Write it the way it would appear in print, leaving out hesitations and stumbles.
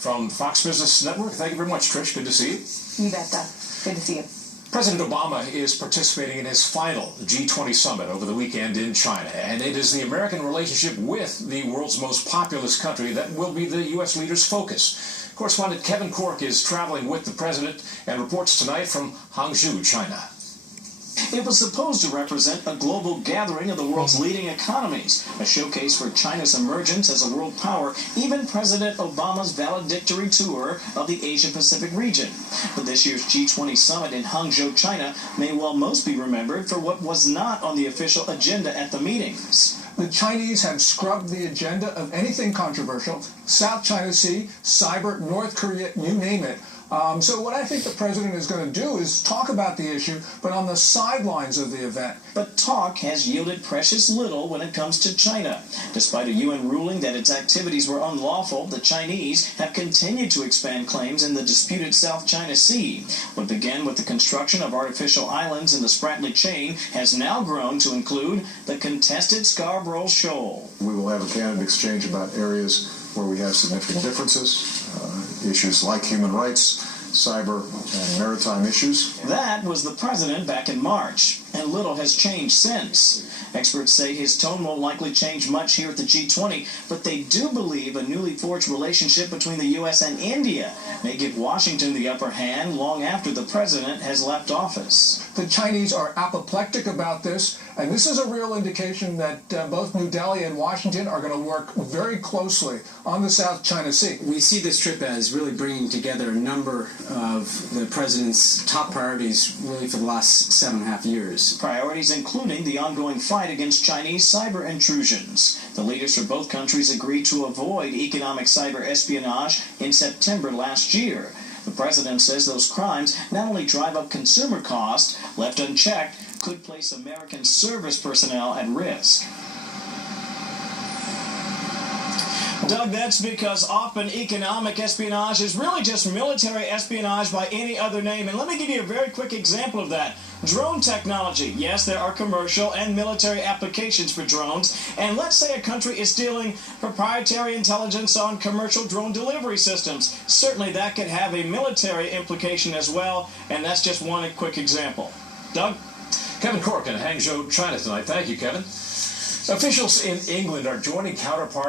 from Fox Business Network. Thank you very much, Trish. Good to see you. You bet, Doug. Good to see you. President Obama is participating in his final G20 summit over the weekend in China, and it is the American relationship with the world's most populous country that will be the U.S. leader's focus. Correspondent Kevin Corke is traveling with the president and reports tonight from Hangzhou, China. It was supposed to represent a global gathering of the world's leading economies, a showcase for China's emergence as a world power, even President Obama's valedictory tour of the Asia-Pacific region. But this year's G20 summit in Hangzhou, China, may well most be remembered for what was not on the official agenda at the meetings. The Chinese have scrubbed the agenda of anything controversial, South China Sea, cyber, North Korea, you name it. So what I think the president is going to do is talk about the issue, but on the sidelines of the event. But talk has yielded precious little when it comes to China. Despite a UN ruling that its activities were unlawful, the Chinese have continued to expand claims in the disputed South China Sea. What began with the construction of artificial islands in the Spratly Chain has now grown to include the contested Scarborough Shoal. We will have a candid exchange about areas where we have significant differences, issues like human rights, cyber, and maritime issues. That was the president back in March, and little has changed since. Experts say his tone won't likely change much here at the G20, but they do believe a newly forged relationship between the U.S. and India may give Washington the upper hand long after the president has left office. The Chinese are apoplectic about this, and this is a real indication that both New Delhi and Washington are going to work very closely on the South China Sea. We see this trip as really bringing together a number of the president's top priorities really for the last 7.5 years. Priorities including the ongoing fight against Chinese cyber intrusions. The leaders for both countries agreed to avoid economic cyber espionage in September last year. The president says those crimes not only drive up consumer costs, left unchecked, could place American service personnel at risk. Doug, that's because often economic espionage is really just military espionage by any other name. And let me give you a very quick example of that. Drone technology. Yes, there are commercial and military applications for drones. And let's say a country is stealing proprietary intelligence on commercial drone delivery systems. Certainly that could have a military implication as well. And that's just one quick example. Doug? Kevin Corke in Hangzhou, China tonight. Thank you, Kevin. Officials in England are joining counterparts